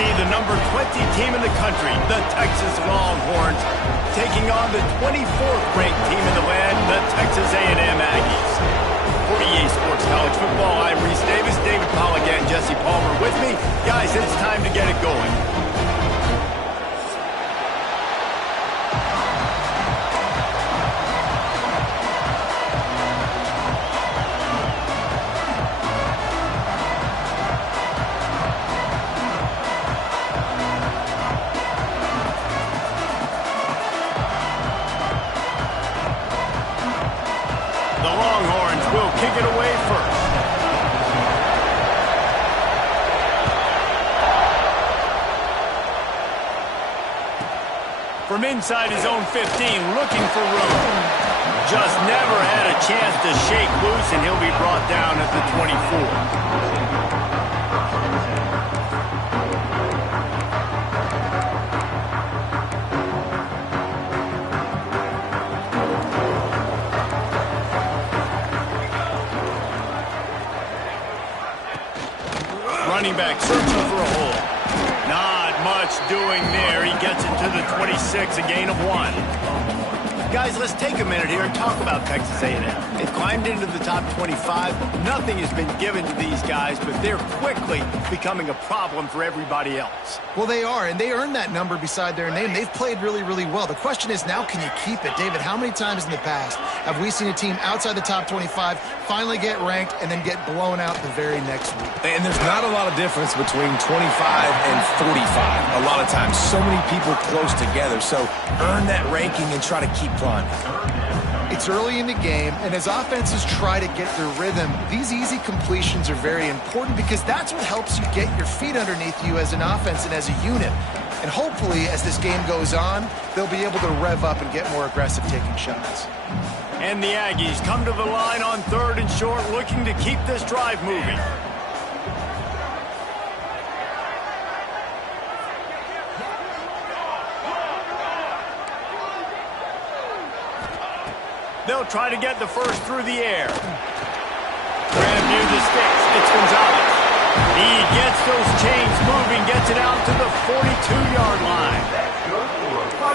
see the number 20 team in the country, the Texas Longhorns, taking on the 24th ranked team in the land, the Texas A&M Aggies. For EA Sports College Football, I'm Reese Davis, David Pollack, and Jesse Palmer with me. Guys, it's time to get it going. Kick it away first. From inside his own 15, looking for room. Just never had a chance to shake loose, and he'll be brought down at the 24. Running back searching for a hole. Not much doing there. He gets it to the 26, a gain of 1. Guys, let's take a minute here and talk about Texas A&M. They've climbed into the top 25. Nothing has been given to these guys, but they're quickly becoming a problem for everybody else. Well, they are, and they earned that number beside their name. They've played really, really well. The question is, now can you keep it? David, how many times in the past have we seen a team outside the top 25 finally get ranked and then get blown out the very next week? And there's not a lot of difference between 25 and 45. A lot of times, so many people close together. So earn that ranking and try to keep climbing. It's early in the game, and as offenses try to get their rhythm, these easy completions are very important because that's what helps you get your feet underneath you as an offense and as a unit. And hopefully, as this game goes on, they'll be able to rev up and get more aggressive taking shots. And the Aggies come to the line on 3rd and short, looking to keep this drive moving. They'll try to get the first through the air. Grab near the sticks. It's Gonzalez. He gets those chains moving, gets it out to the 42-yard line.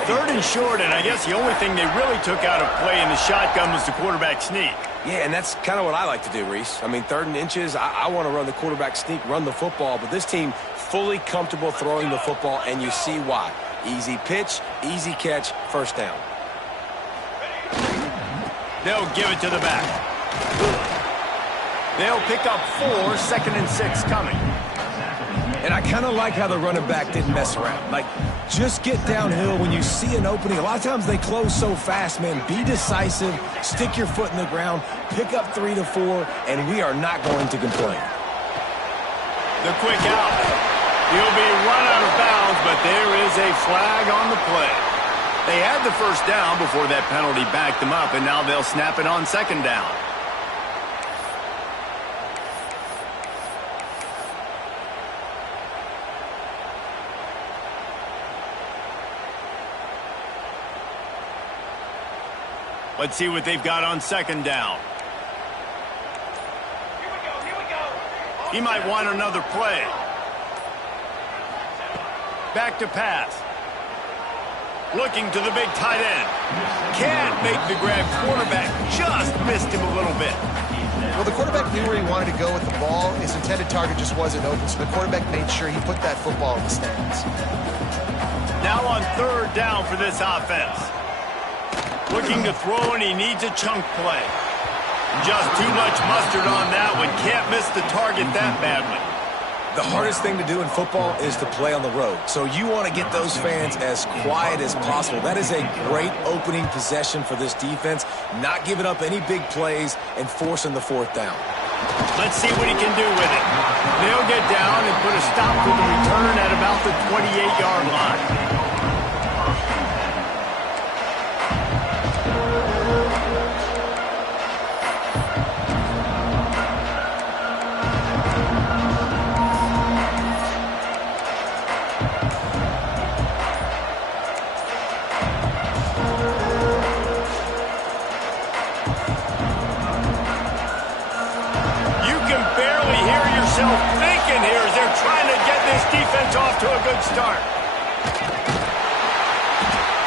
3rd and short, and I guess the only thing they really took out of play in the shotgun was the quarterback sneak. Yeah, and that's kind of what I like to do, Reese. I mean, 3rd and inches, I want to run the quarterback sneak, run the football, but this team fully comfortable throwing the football, and you see why. Easy pitch, easy catch, first down. They'll give it to the back. They'll pick up 4, 2nd and 6 coming. And I kind of like how the running back didn't mess around. Like, just get downhill when you see an opening. A lot of times they close so fast, man. Be decisive, stick your foot in the ground, pick up 3 to 4, and we are not going to complain. The quick out. He'll be run out of bounds, but there is a flag on the play. They had the first down before that penalty backed them up, and now they'll snap it on 2nd down. Let's see what they've got on 2nd down. Here we go. He might want another play. Back to pass. Looking to the big tight end. Can't make the grab. Quarterback just missed him a little bit. Well, the quarterback knew where he wanted to go with the ball. His intended target just wasn't open, so the quarterback made sure he put that football in the stands. Now on 3rd down for this offense. Looking to throw, and he needs a chunk play. Just too much mustard on that one. Can't miss the target that badly. The hardest thing to do in football is to play on the road. So you want to get those fans as quiet as possible. That is a great opening possession for this defense. Not giving up any big plays and forcing the 4th down. Let's see what he can do with it. They'll get down and put a stop to the return at about the 28-yard line. Thinking here as they're trying to get this defense off to a start.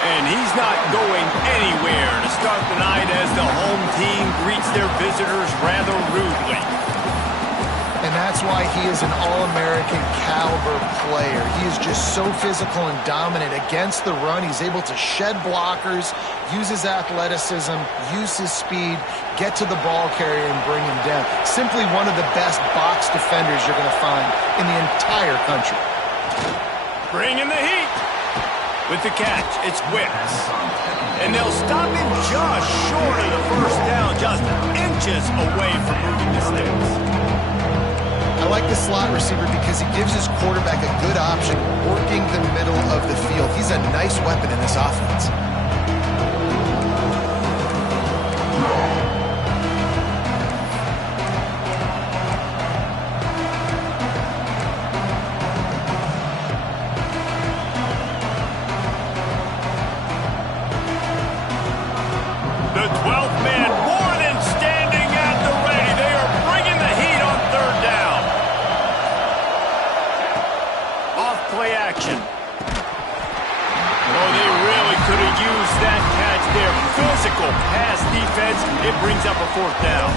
And he's not going anywhere to start the night as the home team greets their visitors rather rudely. And that's why he is an All-American caliber player. He is just so physical and dominant against the run. He's able to shed blockers, use his athleticism, use his speed, get to the ball carrier and bring him down. Simply one of the best box defenders you're going to find in the entire country. Bringing the heat. With the catch, it's Wicks. And they'll stop him just short of the first down, just inches away from moving the sticks. I like the slot receiver because he gives his quarterback a good option working the middle of the field. He's a nice weapon in this offense. The 12th man more than standing at the ready. They are bringing the heat on third down. Off play action. Oh, they really could have used that catch there. Physical pass defense. It brings up a fourth down.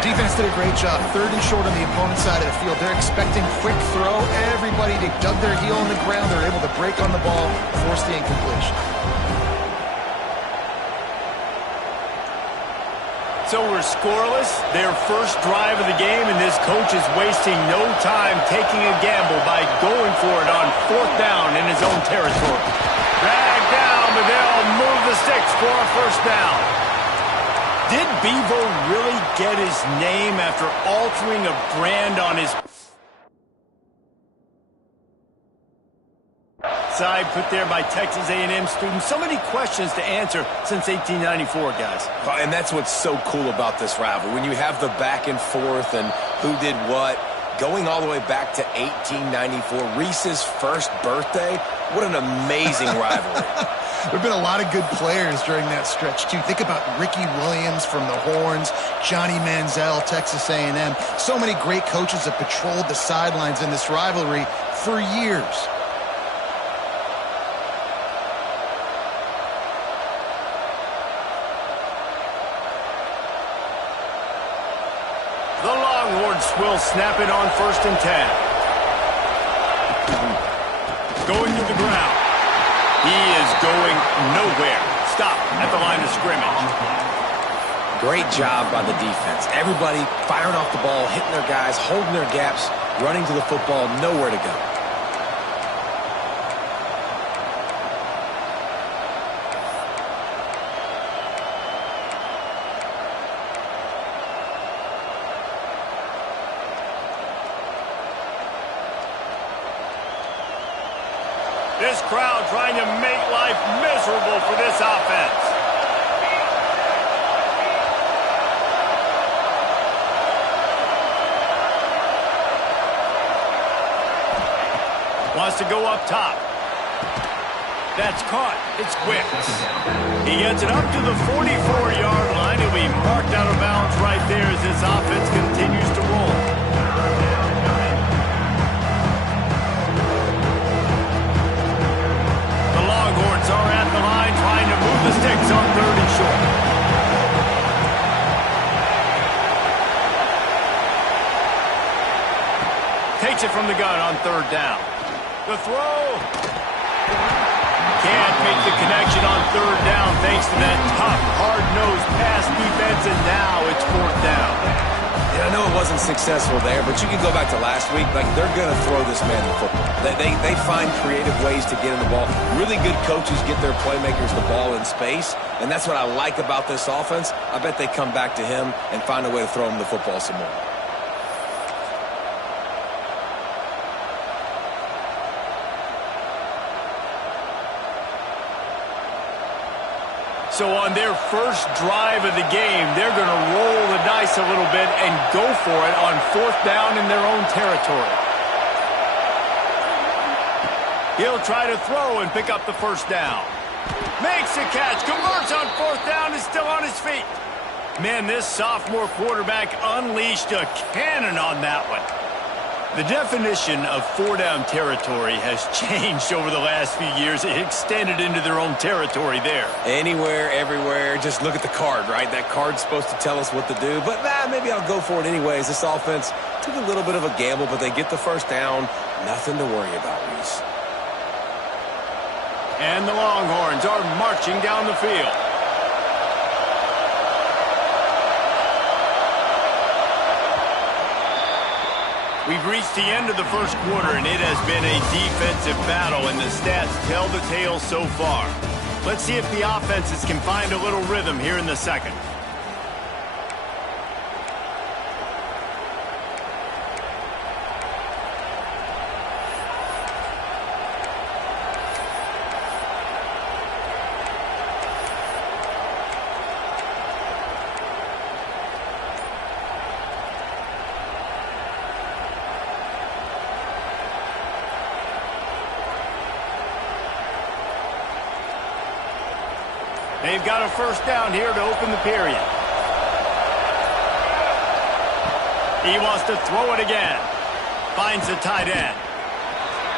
Defense did a great job. Third and short on the opponent's side of the field. They're expecting quick throw. Everybody, they dug their heel in the ground. They're able to break on the ball, force the incompletion. So we're scoreless, their first drive of the game, and this coach is wasting no time taking a gamble by going for it on fourth down in his own territory. Dragged down, but they'll move the sticks for a first down. Did Bevo really get his name after altering a brand on his side put there by Texas A&M students? So many questions to answer since 1894, guys. And that's what's so cool about this rivalry. When you have the back and forth and who did what, going all the way back to 1894, Reese's first birthday, what an amazing rivalry. There have been a lot of good players during that stretch, too. Think about Ricky Williams from the Horns, Johnny Manziel, Texas A&M. So many great coaches have patrolled the sidelines in this rivalry for years. The Longhorns will snap it on 1st and 10. Going to the ground. He is going nowhere. Stop at the line of scrimmage. Great job by the defense. Everybody firing off the ball, hitting their guys, holding their gaps, running to the football, nowhere to go. This crowd trying to make life miserable for this offense. Wants to go up top. That's caught. It's Wicks. He gets it up to the 44-yard line. He'll be marked out of bounds right there as this offense continues to roll. Longhorns are at the line trying to move the sticks on 3rd and short. Takes it from the gun on 3rd down. The throw. Can't make the connection on 3rd down thanks to that tough, hard-nosed pass defense, and now it's 4th down. Yeah, I know it wasn't successful there, but you can go back to last week. Like, they're going to throw this man the football. They find creative ways to get in the ball. Really good coaches get their playmakers the ball in space, and that's what I like about this offense. I bet they come back to him and find a way to throw him the football some more. So on their first drive of the game, they're going to roll the dice a little bit and go for it on 4th down in their own territory. He'll try to throw and pick up the first down. Makes the catch, converts on 4th down, is still on his feet. Man, this sophomore quarterback unleashed a cannon on that one. The definition of four-down territory has changed over the last few years. It extended into their own territory there. Anywhere, everywhere, just look at the card, right? That card's supposed to tell us what to do, but maybe I'll go for it anyways. This offense took a little bit of a gamble, but they get the first down. Nothing to worry about, Reese. And the Longhorns are marching down the field. We've reached the end of the first quarter, and it has been a defensive battle, and the stats tell the tale so far. Let's see if the offenses can find a little rhythm here in the second. They've got a first down here to open the period. He wants to throw it again. Finds the tight end.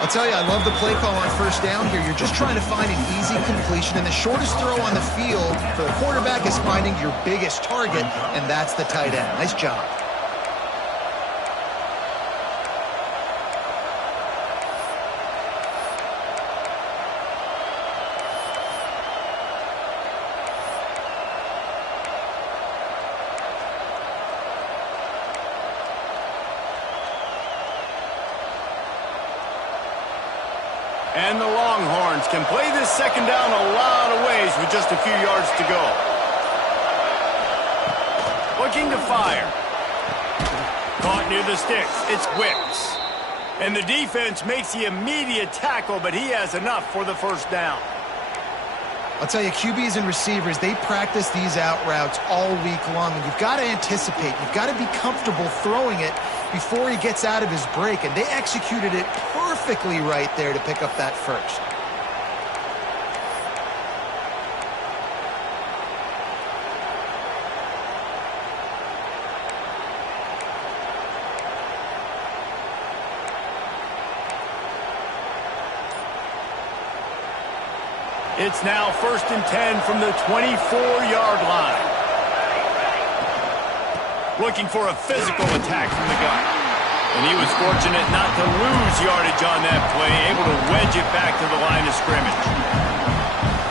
I'll tell you, I love the play call on first down here. You're just trying to find an easy completion, and the shortest throw on the field for the quarterback is finding your biggest target, and that's the tight end. Nice job. And the Longhorns can play this second down a lot of ways with just a few yards to go. Looking to fire. Caught near the sticks. It's Wicks. And the defense makes the immediate tackle, but he has enough for the first down. I'll tell you, QBs and receivers, they practice these out routes all week long, and you've got to anticipate. You've got to be comfortable throwing it before he gets out of his break, and they executed it perfectly right there to pick up that first. It's now 1st and 10 from the 24-yard line. Looking for a physical attack from the gun. And he was fortunate not to lose yardage on that play, able to wedge it back to the line of scrimmage.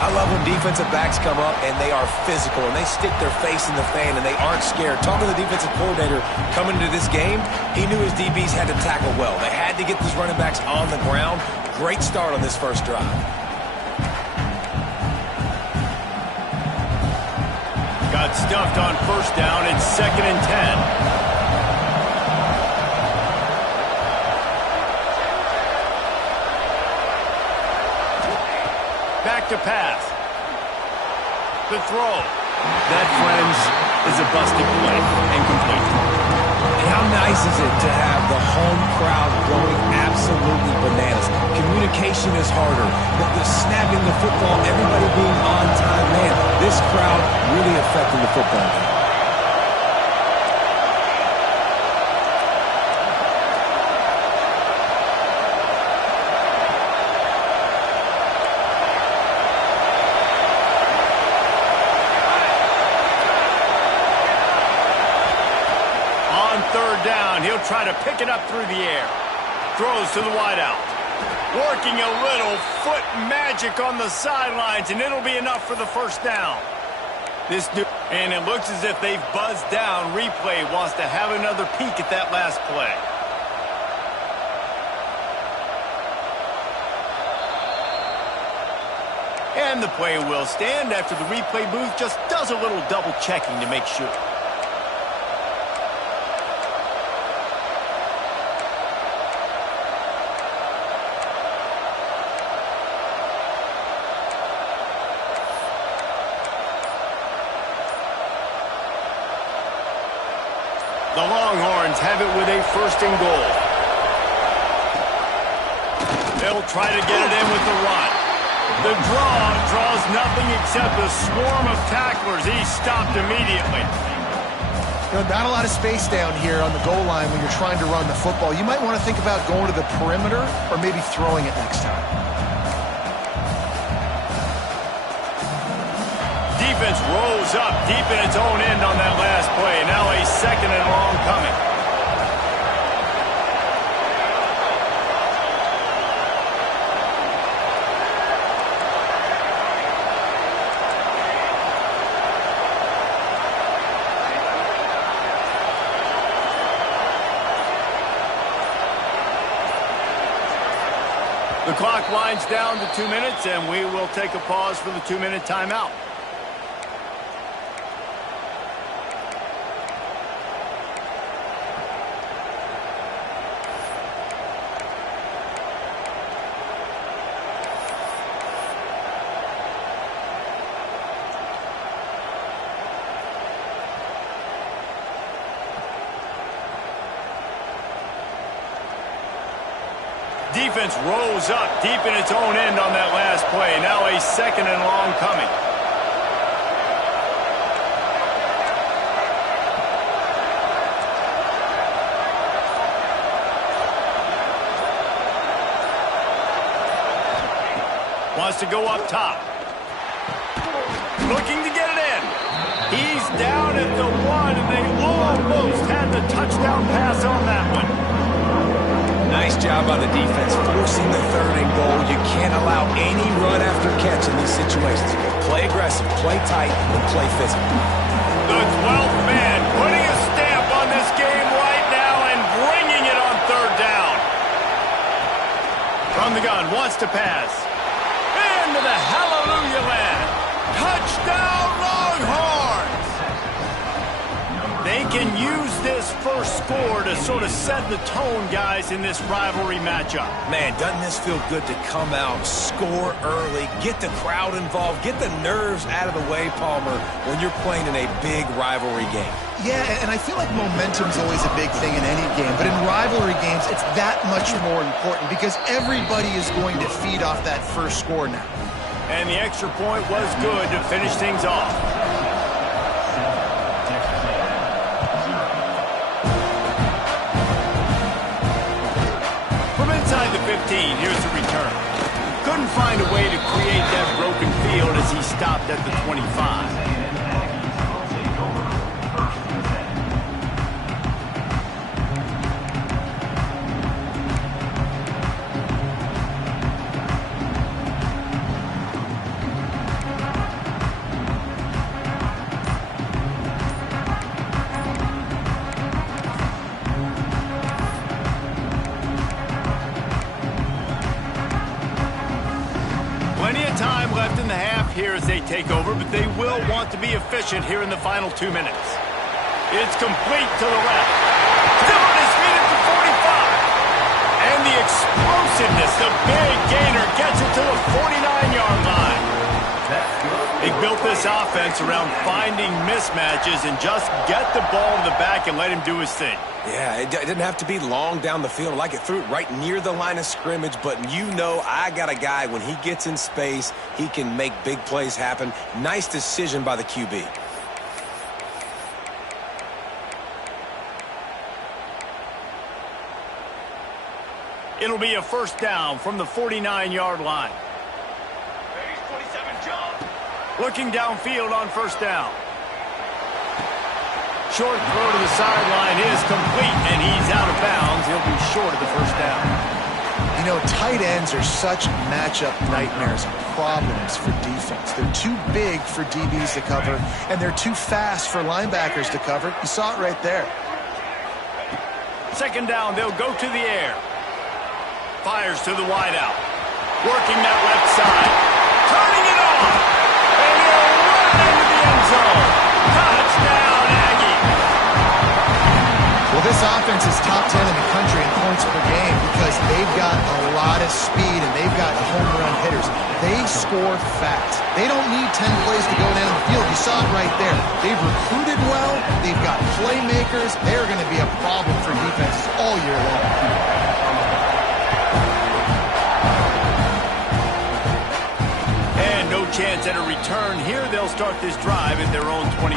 I love when defensive backs come up and they are physical and they stick their face in the fan and they aren't scared. Talking to the defensive coordinator coming into this game, he knew his DBs had to tackle well. They had to get these running backs on the ground. Great start on this first drive. Got stuffed on first down. It's 2nd and 10. Back to pass. The throw. That, friends, is a busted play. Incomplete. And how nice is it to have the home crowd going absolutely bananas? Communication is harder. The snapping the football, everybody being on time. Man, this crowd really affecting the football game. Third down, he'll try to pick it up through the air. Throws to the wideout. Working a little foot magic on the sidelines, and it'll be enough for the first down. And it looks as if they've buzzed down. Replay wants to have another peek at that last play. And the play will stand after the replay booth just does a little double checking to make sure. The Longhorns have it with a 1st and goal. They'll try to get it in with the run. The draw draws nothing except a swarm of tacklers. He's stopped immediately. Not a lot of space down here on the goal line when you're trying to run the football. You might want to think about going to the perimeter or maybe throwing it next time. Defense rolls up deep in its own end on that last play. Now a second and long coming. The clock winds down to 2 minutes, and we will take a pause for the 2-minute timeout. Defense rolls up deep in its own end on that last play. Now a second and long coming. Wants to go up top. Looking to get it in. He's down at the 1, and they almost had the touchdown pass on that one. Nice job by the defense forcing the 3rd and goal. You can't allow any run after catch in these situations. You can play aggressive, play tight, and play physical. The 12th man putting a stamp on this game right now and bringing it on 3rd down. From the gun, wants to pass. Into the hallelujah land. Touchdown Longhorns! They can use this first score to sort of set the tone, guys, in this rivalry matchup. Man, doesn't this feel good to come out, score early, get the crowd involved, get the nerves out of the way, Palmer, when you're playing in a big rivalry game. Yeah, and I feel like momentum's always a big thing in any game, but in rivalry games, it's that much more important because everybody is going to feed off that first score now. And the extra point was good to finish things off. From inside the 15, here's the return. Couldn't find a way to create that broken field as he stopped at the 25. Here as they take over, but they will want to be efficient here in the final 2 minutes. It's complete to the left. Still on his feet at the 45. And the explosiveness, the big gainer gets it to the 49-yard line. They built this offense around finding mismatches and just get the ball to the back and let him do his thing. Yeah, it didn't have to be long down the field. Like it threw it right near the line of scrimmage, but you know I got a guy, when he gets in space, he can make big plays happen. Nice decision by the QB. It'll be a first down from the 49-yard line. 47, jump. Looking downfield on first down. Short throw to the sideline is complete, and he's out of bounds. He'll be short of the first down. You know, tight ends are such matchup nightmares and problems for defense. They're too big for DBs to cover, and they're too fast for linebackers to cover. You saw it right there. Second down, they'll go to the air. Fires to the wideout. Working that left side. Turning it on. And he'll run into the end zone. Touchdown, Aggie. Well, this offense is top 10 in the country in points per game because they've got a lot of speed and they've got home run hitters. They score fast. They don't need 10 plays to go down the field. You saw it right there. They've recruited well. They've got playmakers. They're going to be a problem for defenses all year long. Chance at a return. Here they'll start this drive at their own 25.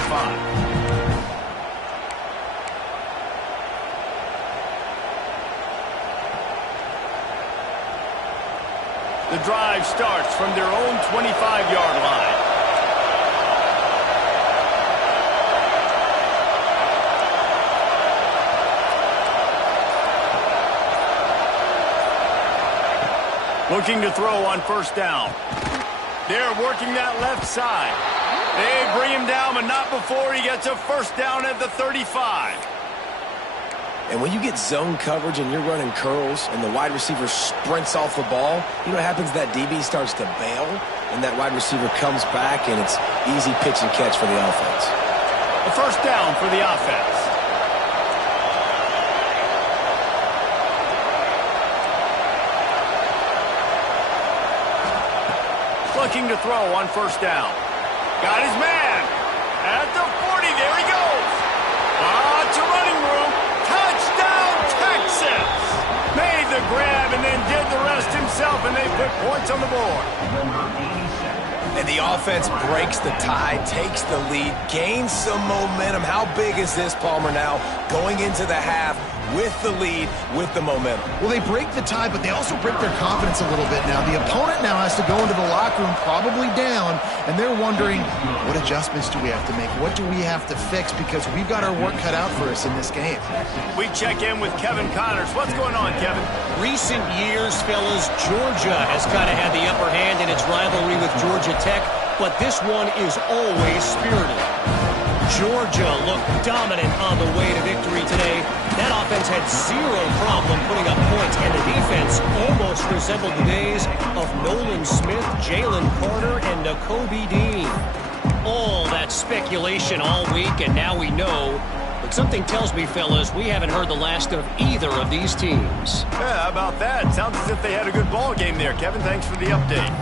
The drive starts from their own 25-yard line. Looking to throw on first down. They're working that left side. They bring him down, but not before he gets a first down at the 35. And when you get zone coverage and you're running curls and the wide receiver sprints off the ball, you know what happens? That DB starts to bail, and that wide receiver comes back, and it's easy pitch and catch for the offense. A first down for the offense. Looking to throw on first down. Got his man. At the 40, there he goes. Lots of running room. Touchdown, Texas! Made the grab and then did the rest himself, and they put points on the board. And the offense breaks the tie, takes the lead, gains some momentum. How big is this, Palmer, now going into the half with the lead, with the momentum? Well, they break the tie, but they also break their confidence a little bit now. The opponent now has to go into the locker room probably down, and they're wondering, what adjustments do we have to make? What do we have to fix? Because we've got our work cut out for us in this game. We check in with Kevin Connors. What's going on, Kevin? Recent years, fellas, Georgia has kind of had the upper hand in its rivalry with Georgia Tech, but this one is always spirited. Georgia looked dominant on the way to victory today. That offense had zero problem putting up points, and the defense almost resembled the days of Nolan Smith, Jalen Carter, and Nakobe Dean. All that speculation all week, and now we know. But something tells me, fellas, we haven't heard the last of either of these teams. Yeah, how about that? Sounds as if they had a good ball game there. Kevin, thanks for the update.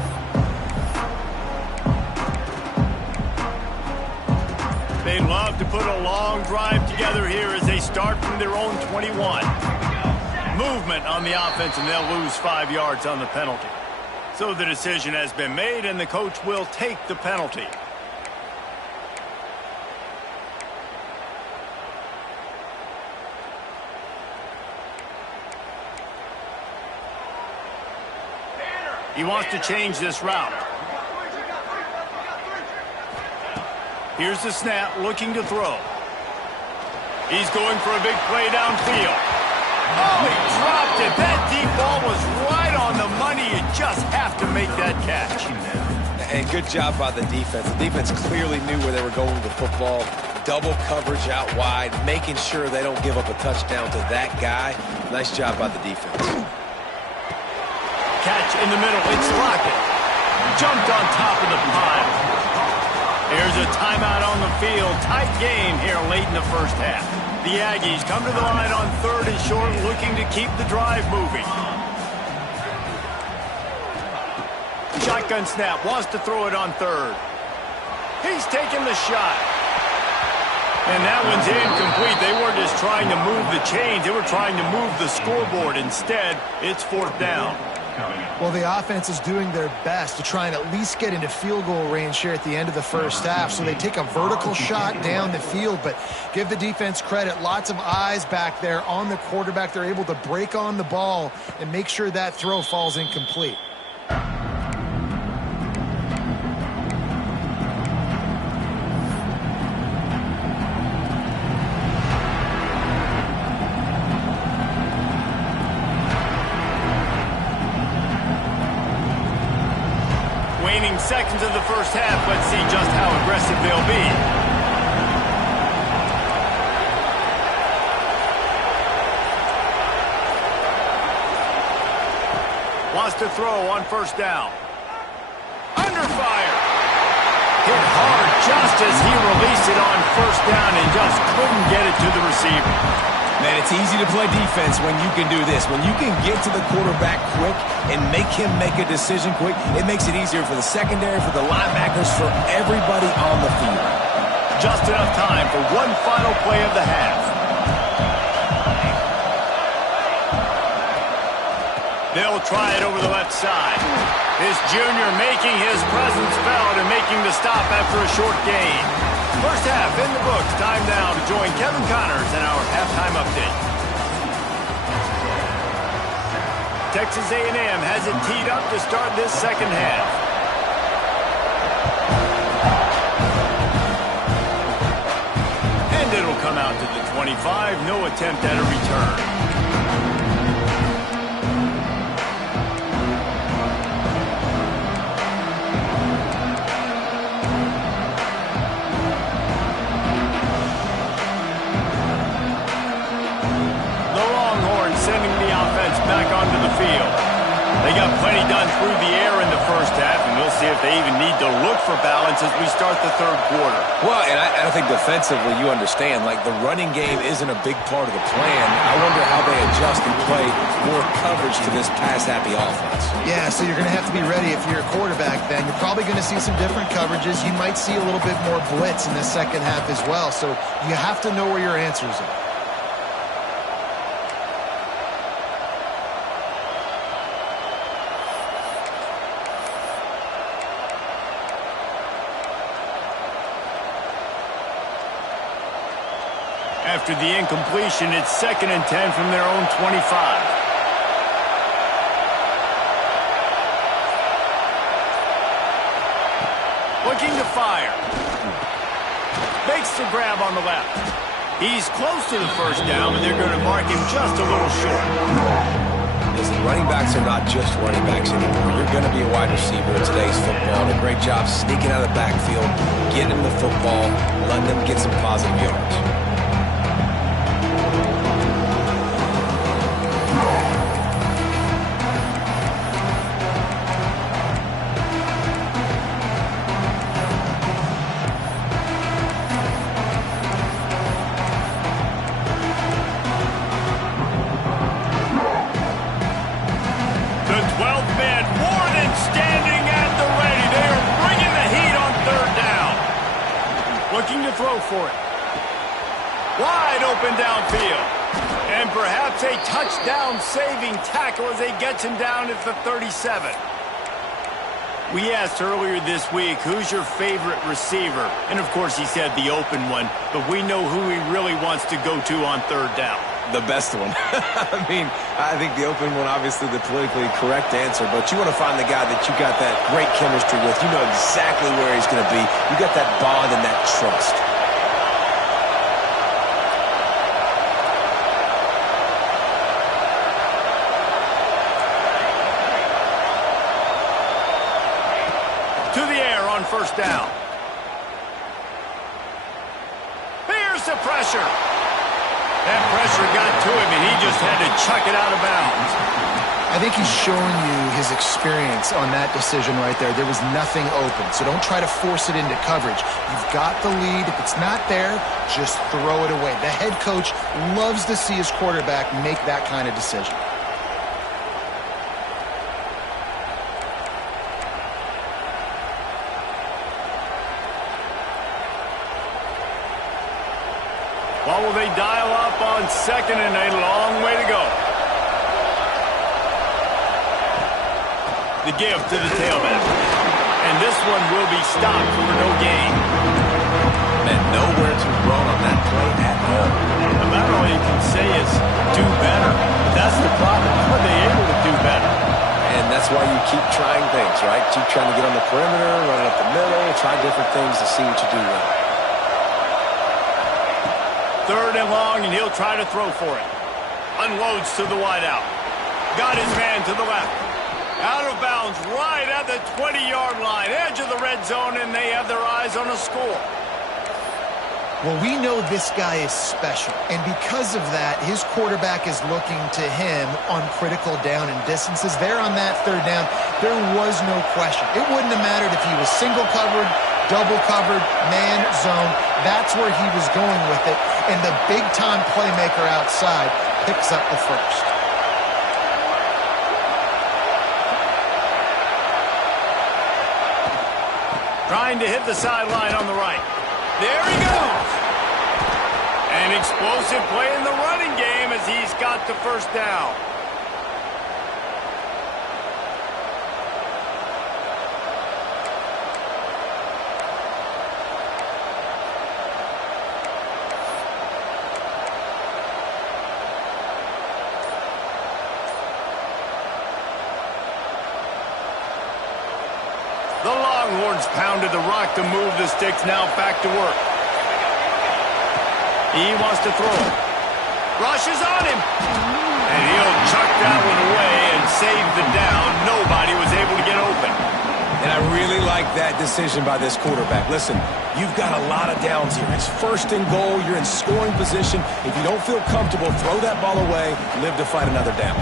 They'd love to put a long drive together here as they start from their own 21. Movement on the offense, and they'll lose 5 yards on the penalty. So the decision has been made, and the coach will take the penalty. He wants to change this route. Here's the snap, looking to throw. He's going for a big play downfield. Oh, he dropped it. That deep ball was right on the money. You just have to make that catch. And good job by the defense. The defense clearly knew where they were going with the football. Double coverage out wide, making sure they don't give up a touchdown to that guy. Nice job by the defense. Catch in the middle. It's Lockett. Jumped on top of the pile. There's a timeout on the field. Tight game here late in the first half. The Aggies come to the line on 3rd and short, looking to keep the drive moving. Shotgun snap. Wants to throw it on 3rd. He's taking the shot. And that one's incomplete. They weren't just trying to move the chains. They were trying to move the scoreboard. Instead, it's 4th down. Well, the offense is doing their best to try and at least get into field goal range here at the end of the first half. So they take a vertical shot down the field, but give the defense credit. Lots of eyes back there on the quarterback. They're able to break on the ball and make sure that throw falls incomplete. Seconds of the first half. Let's see just how aggressive they'll be. Wants to throw on first down. Under fire. Hit hard just as he released it on first down and just couldn't get it to the receiver. Man, it's easy to play defense when you can do this. When you can get to the quarterback quick and make him make a decision quick, it makes it easier for the secondary, for the linebackers, for everybody on the field. Just enough time for one final play of the half. They'll try it over the left side. This junior making his presence felt and making the stop after a short gain. First half in the books. Time now to join Kevin Connors in our halftime update. Texas A&M has it teed up to start this second half. And it'll come out to the 25. No attempt at a return. Sending the offense back onto the field. They got plenty done through the air in the first half, and we'll see if they even need to look for balance as we start the third quarter. Well, and I think defensively, you understand, like the running game isn't a big part of the plan. I wonder how they adjust and play more coverage to this pass-happy offense. Yeah, so you're going to have to be ready if you're a quarterback then. You're probably going to see some different coverages. You might see a little bit more blitz in the second half as well, so you have to know where your answers are. After the incompletion, it's 2nd and 10 from their own 25. Looking to fire. Makes the grab on the left. He's close to the first down, but they're going to mark him just a little short. Listen, running backs are not just running backs anymore. You're going to be a wide receiver in today's football. A great job sneaking out of the backfield, getting them the football, letting them get some positive yards. Throw for it. Wide open downfield. And perhaps a touchdown-saving tackle as they get him down at the 37. We asked earlier this week, who's your favorite receiver? And, of course, he said the open one, but we know who he really wants to go to on third down. The best one. I mean, I think the open one, obviously the politically correct answer, but you want to find the guy that you got that great chemistry with. You know exactly where he's going to be. You got that bond and that trust. To the air on first down. Here's the pressure. That pressure got to him, and he just had to chuck it out of bounds. I think he's showing you his experience on that decision right there. There was nothing open, so don't try to force it into coverage. You've got the lead. If it's not there, just throw it away. The head coach loves to see his quarterback make that kind of decision. What will they dial up on 2nd and a long way to go? The give to the tailback. And this one will be stopped for no gain. And nowhere to run on that play at all. About all you can say is do better. But that's the problem. Are they able to do better? And that's why you keep trying things, right? Keep trying to get on the perimeter, run it up the middle, try different things to see what you do well. 3rd and long, and he'll try to throw for it. Unloads to the wideout. Got his man to the left. Out of bounds right at the 20-yard line. Edge of the red zone, and they have their eyes on a score. Well, we know this guy is special, and because of that, his quarterback is looking to him on critical down and distances. There on that 3rd down, there was no question. It wouldn't have mattered if he was single covered, double covered, man, zone. That's where he was going with it, and the big-time playmaker outside picks up the first. Trying to hit the sideline on the right. There he goes. An explosive play in the running game as he's got the first down. The Longhorns pounded the rock to move the sticks. Now back to work. He wants to throw it. Rush is on him. And he'll chuck that one away and save the down. Nobody was able to get open. And I really like that decision by this quarterback. Listen, you've got a lot of downs here. It's first and goal. You're in scoring position. If you don't feel comfortable, throw that ball away. Live to fight another down.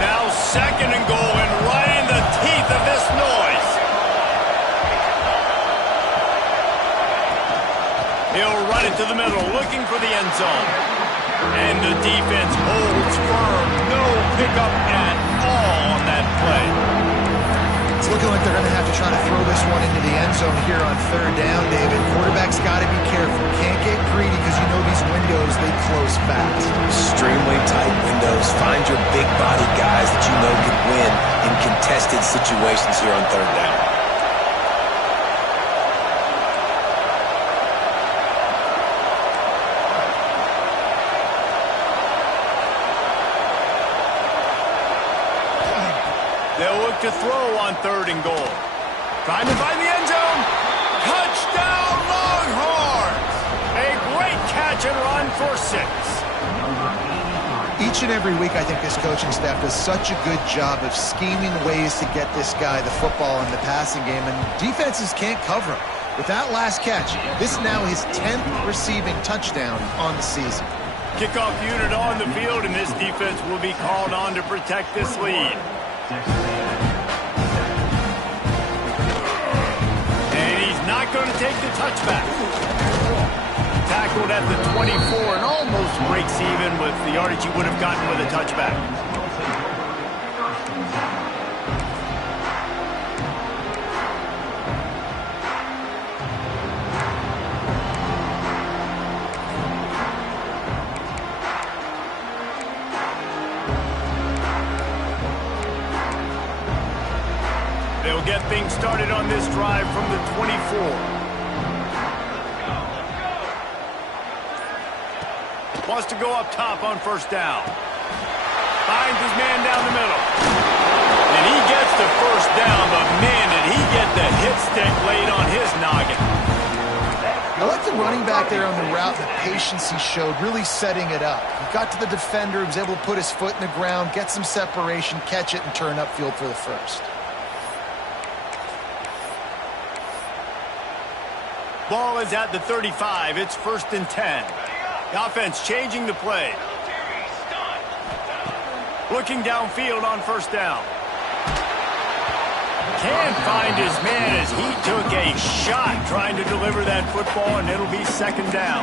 Now second and goal, and right in the teeth of this noise. He'll run it to the middle, looking for the end zone. And the defense holds firm. No pickup at all on that play. It's looking like they're going to have to try to throw this one into the end zone here on third down, David. Quarterback's got to be careful. Can't get greedy because you know these windows, they close fast. Extremely tight windows. Find your big body guys that you know can win in contested situations here on third down. They'll look to throw on third and goal. Trying to find the end zone. Touchdown, Longhorns! A great catch and run for 6. Each and every week, I think this coaching staff does such a good job of scheming ways to get this guy the football in the passing game, and defenses can't cover him. With that last catch, this is now his 10th receiving touchdown on the season. Kickoff unit on the field, and this defense will be called on to protect this lead. And he's not going to take the touchback. Tackled at the 24 and almost breaks even with the yardage he would have gotten with a touchback. They'll get things started on this drive from the 24. Wants to go up top on first down. Finds his man down the middle. And he gets the first down, but man, did he get the hit stick laid on his noggin. I like the running back there on the route, the patience he showed, really setting it up. He got to the defender, he was able to put his foot in the ground, get some separation, catch it, and turn upfield for the first. Ball is at the 35. It's 1st and 10. The offense changing the play. Looking downfield on first down. Can't find his man as he took a shot trying to deliver that football, and it'll be second down.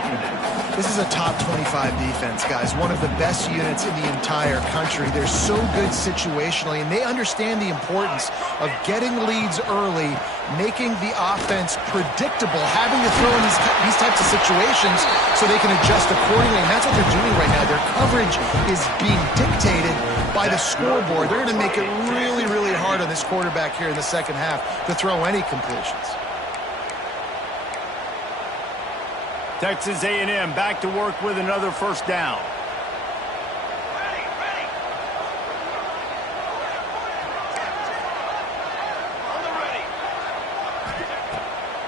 This is a top 25 defense, guys. One of the best units in the entire country. They're so good situationally, and they understand the importance of getting leads early, making the offense predictable, having to throw in these types of situations so they can adjust accordingly. And that's what they're doing right now. Their coverage is being dictated by the scoreboard. They're going to make it really, really hard on this quarterback here in the second half to throw any completions. Texas A&M back to work with another first down.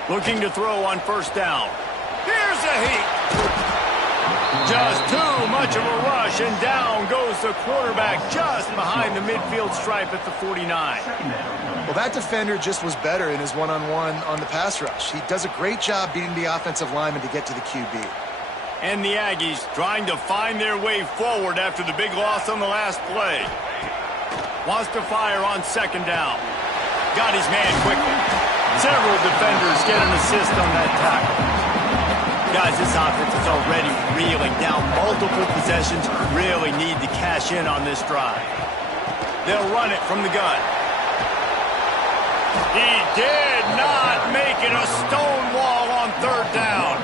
Looking to throw on first down. Here's a heat. Just too much of a rush, and down goes the quarterback just behind the midfield stripe at the 49. Well, that defender just was better in his one-on-one on the pass rush. He does a great job beating the offensive lineman to get to the QB. And the Aggies trying to find their way forward after the big loss on the last play. Wants to fire on second down. Got his man quickly. Several defenders get an assist on that tackle. Guys, this offense is already reeling down multiple possessions. Really need to cash in on this drive. They'll run it from the gun. He did not make it a stone wall on third down.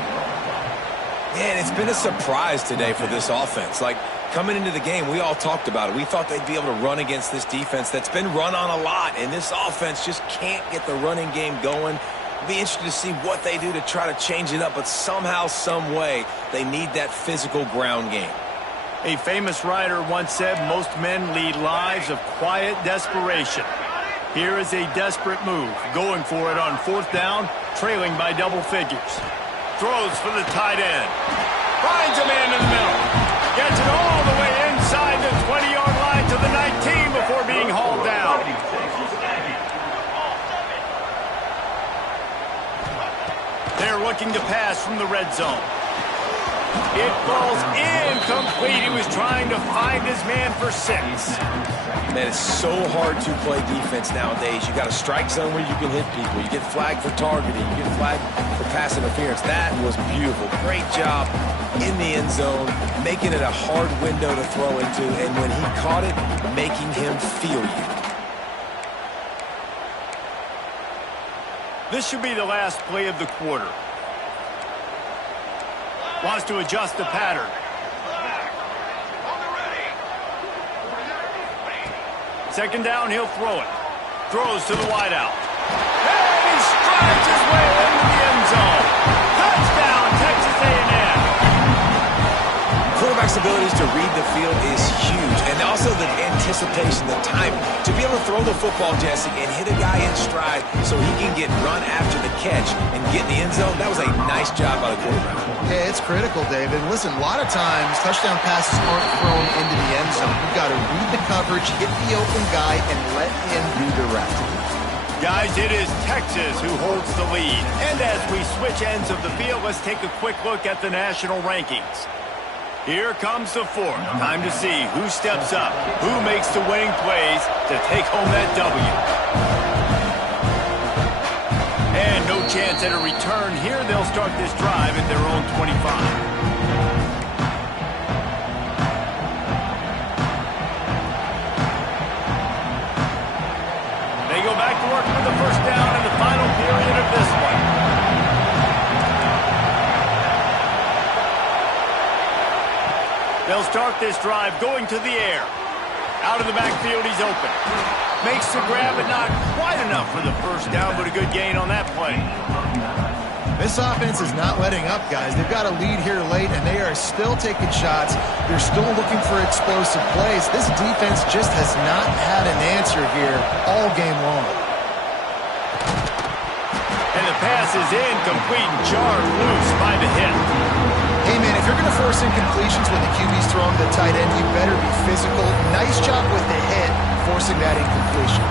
Man, it's been a surprise today for this offense. Like, coming into the game, we all talked about it. We thought they'd be able to run against this defense that's been run on a lot, and this offense just can't get the running game going. It'll be interesting to see what they do to try to change it up, but somehow, some way, they need that physical ground game. A famous writer once said, most men lead lives of quiet desperation. Here is a desperate move, going for it on fourth down, trailing by double figures. Throws for the tight end. Finds a man in the middle. Gets it all the way inside the 20-yard line to the 19 before being hauled down. They're looking to pass from the red zone. It falls incomplete. He was trying to find his man for 6. Man, it's so hard to play defense nowadays. You got a strike zone where you can hit people. You get flagged for targeting. You get flagged for pass interference. That was beautiful. Great job in the end zone, making it a hard window to throw into, and when he caught it, making him feel you. This should be the last play of the quarter. Wants to adjust the pattern. Second down, he'll throw it. Throws to the wideout. And he strides his way into the end zone. Touchdown, Texas A&M. Quarterback's abilities to read the field is huge, and also the anticipation, the time to be able to throw the football, Jesse, and hit a guy in stride so he can get run after the catch and get in the end zone. That was a nice job by the quarterback. Yeah, it's critical, David. Listen, a lot of times touchdown passes aren't thrown into the end zone. You've got to read the coverage, hit the open guy, and let him do the rest. Guys, it is Texas who holds the lead. And as we switch ends of the field, let's take a quick look at the national rankings. Here comes the fourth. Time to see who steps up, who makes the winning plays to take home that W. And no chance at a return here. They'll start this drive at their own 25. They go back to work with the first down in the final period of this one. They'll start this drive going to the air. Out of the backfield, he's open. Makes the grab, but not quite enough for the first down, but a good gain on that play. This offense is not letting up, guys. They've got a lead here late, and they are still taking shots. They're still looking for explosive plays. This defense just has not had an answer here all game long. And the pass is incomplete and jarred loose by the hit. Hey, man, if you're going to force incompletions when the QB's throwing the tight end, you better be physical. Nice job with the hit, forcing that incompletion.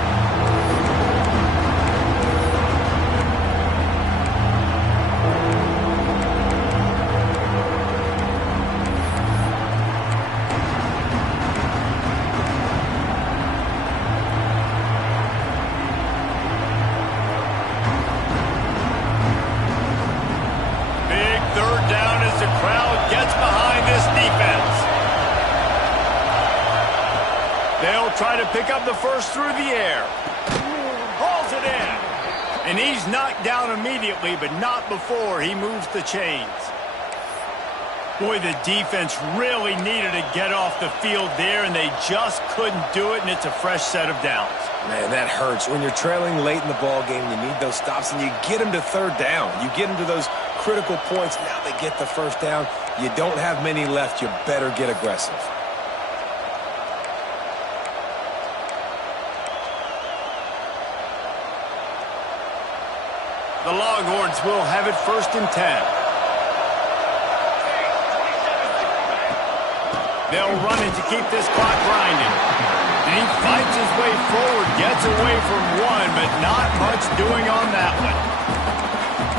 Try to pick up the first through the air. Hauls it in. And he's knocked down immediately, but not before he moves the chains. Boy, the defense really needed to get off the field there, and they just couldn't do it, and it's a fresh set of downs. Man, that hurts. When you're trailing late in the ball game, you need those stops, and you get them to third down. You get them to those critical points. Now they get the first down. You don't have many left. You better get aggressive. The Longhorns will have it 1st and 10. They'll run it to keep this clock grinding. And he fights his way forward, gets away from one, but not much doing on that one.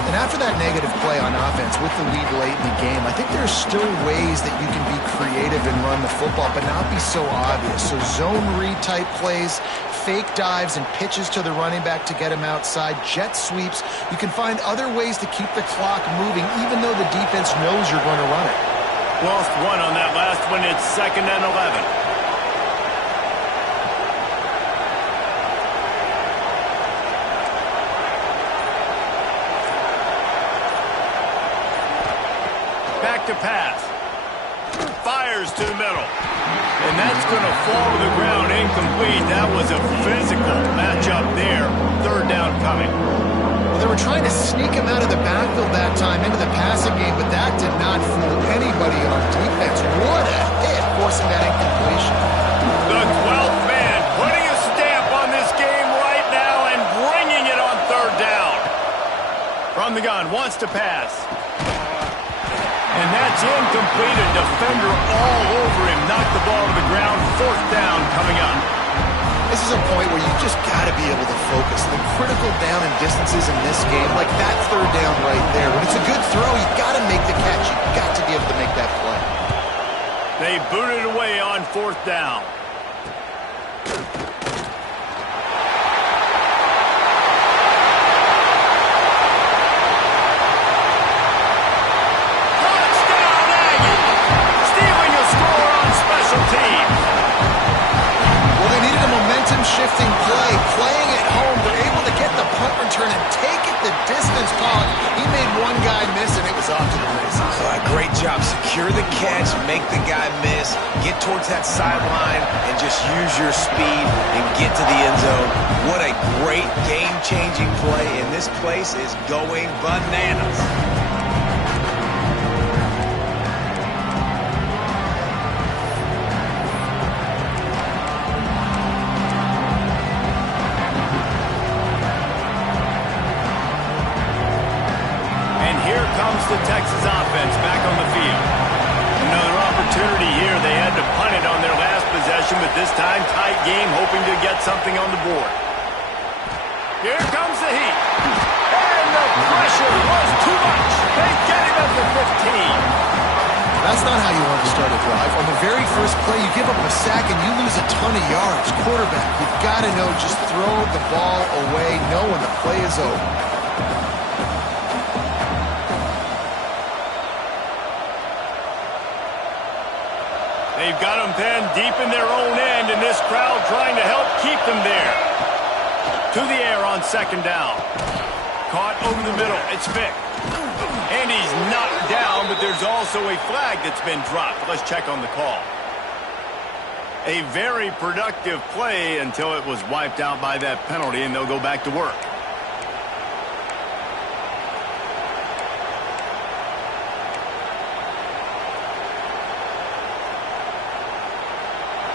And after that negative play on offense with the lead late in the game, I think there's still ways that you can be creative and run the football, but not be so obvious. So zone read type plays, fake dives and pitches to the running back to get him outside, jet sweeps. You can find other ways to keep the clock moving, even though the defense knows you're going to run it. Lost one on that last one. It's 2nd and 11. Back to pass. Fires to the middle. And that's going to fall to the ground incomplete. That was a physical matchup there. 3rd down coming. Well, they were trying to sneak him out of the backfield that time into the passing game, but that did not fool anybody on defense. What a hit, forcing that incompletion. The 12th man putting a stamp on this game right now. to pass. And that's incomplete. A defender all over him. Knocked the ball to the ground. 4th down coming up. This is a point where you just got to be able to focus. The critical down and distances in this game, like that 3rd down right there. When it's a good throw, you got to make the catch. You got to be able to make that play. They booted away on 4th down. Touchdown, Aggies! Stealing a score on special teams. Well, they needed a momentum-shifting play. Playing at home, they're able to get the punt return and take it the distance. Paul, he made one guy miss, and it was off to the races. Great job. Secure the catch, make the guy miss, get towards that sideline, and just use your speed and get to the end zone. What a great game-changing play, and this place is going bananas. The Texas offense back on the field. Another opportunity here. They had to punt it on their last possession, but this time tight game, hoping to get something on the board. Here comes the heat. And the pressure was too much. They get him at the 15. That's not how you want to start a drive. On the very first play, you give up a sack and you lose a ton of yards. Quarterback, you've got to know, just throw the ball away, know when the play is over. They've got them pinned deep in their own end, and this crowd trying to help keep them there. To the air on 2nd down. Caught over the middle. It's Vick. And he's knocked down, but there's also a flag that's been dropped. Let's check on the call. A very productive play until it was wiped out by that penalty, and they'll go back to work.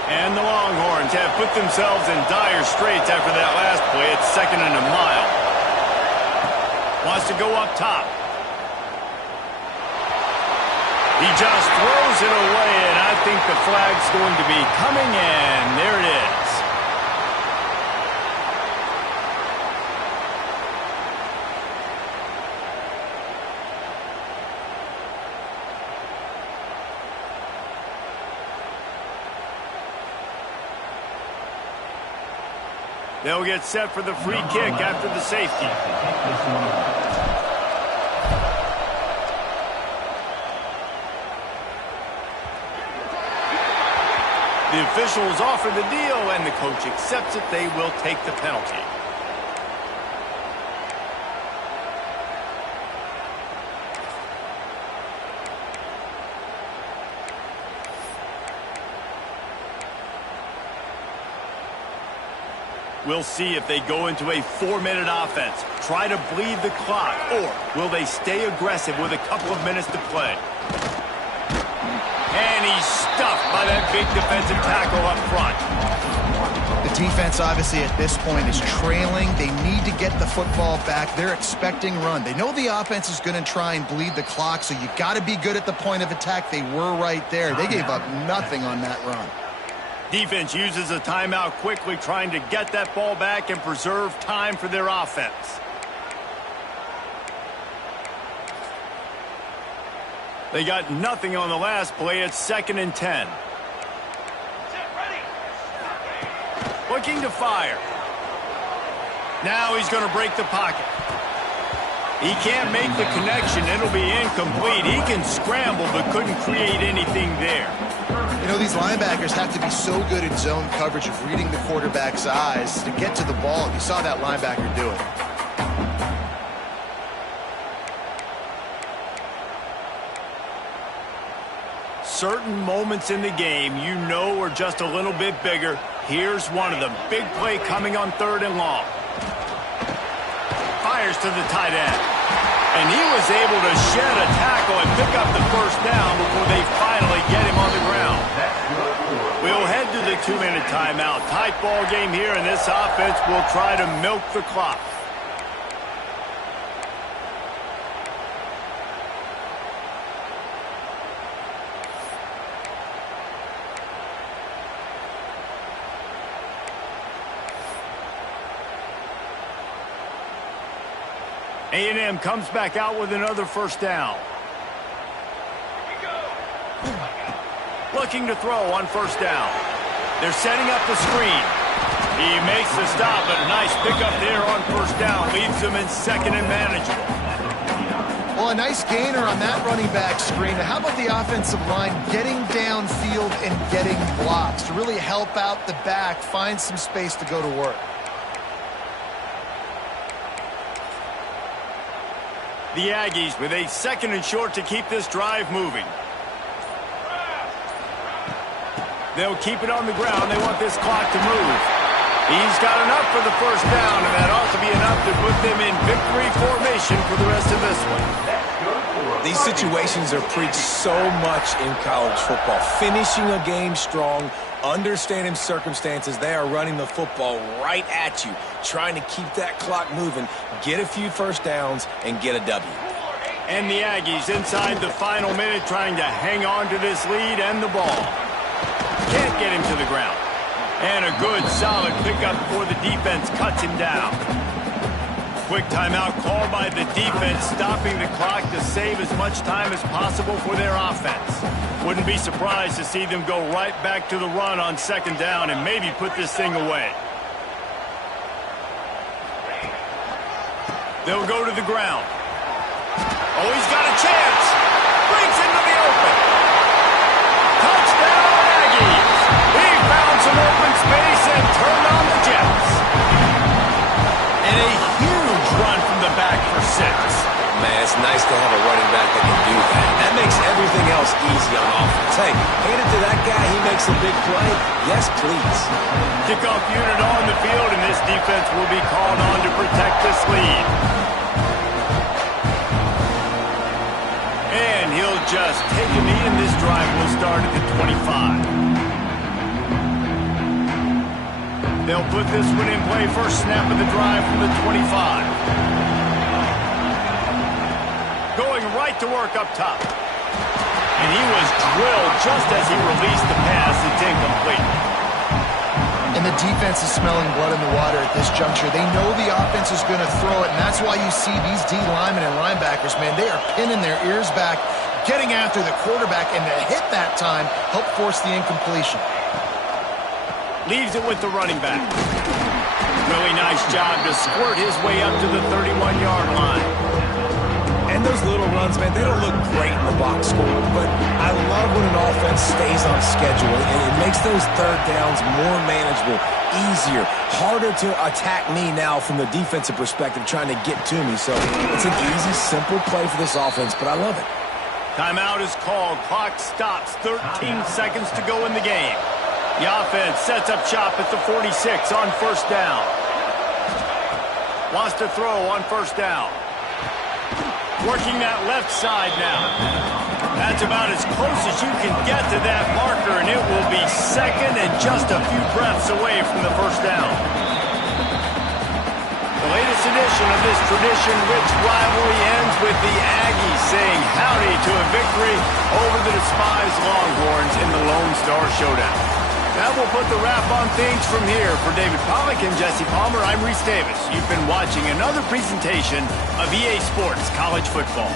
And the Longhorns have put themselves in dire straits after that last play. It's 2nd and a mile. Wants to go up top. He just throws it away, and I think the flag's going to be coming in. There it is. They'll get set for the free kick after the safety. The officials offer the deal, and the coach accepts it. They will take the penalty. We'll see if they go into a 4-minute offense, try to bleed the clock, or will they stay aggressive with a couple of minutes to play? And he's stuffed by that big defensive tackle up front. The defense, obviously, at this point is trailing. They need to get the football back. They're expecting run. They know the offense is going to try and bleed the clock, so you got to be good at the point of attack. They were right there. They gave up nothing on that run. Defense uses a timeout quickly, trying to get that ball back and preserve time for their offense. They got nothing on the last play. It's 2nd and 10. Looking to fire. Now he's going to break the pocket. He can't make the connection. It'll be incomplete. He can scramble, but couldn't create anything there. You know, these linebackers have to be so good in zone coverage of reading the quarterback's eyes to get to the ball. You saw that linebacker do it. Certain moments in the game you know are just a little bit bigger. Here's one of them. Big play coming on 3rd and long. Fires to the tight end. And he was able to shed a tackle and pick up the 1st down before they finally get him on the ground. We'll head to the 2-minute timeout. Tight ball game here, and this offense will try to milk the clock. A&M comes back out with another first down. Looking to throw on first down. They're setting up the screen. He makes the stop, but a nice pickup there on first down. Leaves them in second and manageable. Well, a nice gainer on that running back screen. How about the offensive line getting downfield and getting blocks to really help out the back, find some space to go to work? The Aggies with a second and short to keep this drive moving. They'll keep it on the ground. They want this clock to move. He's got enough for the first down, and that ought to be enough to put them in victory formation for the rest of this one. These situations are preached so much in college football. Finishing a game strong, understanding circumstances. They are running the football right at you, trying to keep that clock moving, get a few first downs, and get a W. And the Aggies inside the final minute trying to hang on to this lead and the ball. Can't get him to the ground. And a good, solid pickup before the defense cuts him down. Quick timeout called by the defense, stopping the clock to save as much time as possible for their offense. Wouldn't be surprised to see them go right back to the run on second down and maybe put this thing away. They'll go to the ground. Oh, he's got a chance. Brings into the open. Touchdown, Aggies. He found some open space and turned on the Jets. And a huge run from the back for 6. Man, it's nice to have a running back that can do that. That makes everything else easy on offense. Hey, hand it to that guy, he makes a big play. Yes, please. Kickoff unit on the field, and this defense will be called on to protect this lead. And he'll just take a knee, and this drive will start at the 25. They'll put this one in play. First snap of the drive from the 25. Going right to work up top. And he was drilled just as he released the pass. It's incomplete. And the defense is smelling blood in the water at this juncture. They know the offense is going to throw it, and that's why you see these D linemen and linebackers, man, they are pinning their ears back, getting after the quarterback, and to hit that time, help force the incompletion. Leaves it with the running back. Really nice job to squirt his way up to the 31-yard line. And those little runs, man, they don't look great in the box score, but I love when an offense stays on schedule, and it makes those third downs more manageable, easier, harder to attack me now from the defensive perspective trying to get to me. So it's an easy, simple play for this offense, but I love it. Timeout is called. Clock stops. 13 seconds to go in the game. The offense sets up shop at the 46 on first down. Wants to throw on first down. Working that left side now. That's about as close as you can get to that marker, and it will be second and just a few breaths away from the first down. The latest edition of this tradition-rich rivalry ends with the Aggies saying howdy to a victory over the despised Longhorns in the Lone Star Showdown. That will put the wrap on things from here. For David Pollack and Jesse Palmer, I'm Reese Davis. You've been watching another presentation of EA Sports College Football.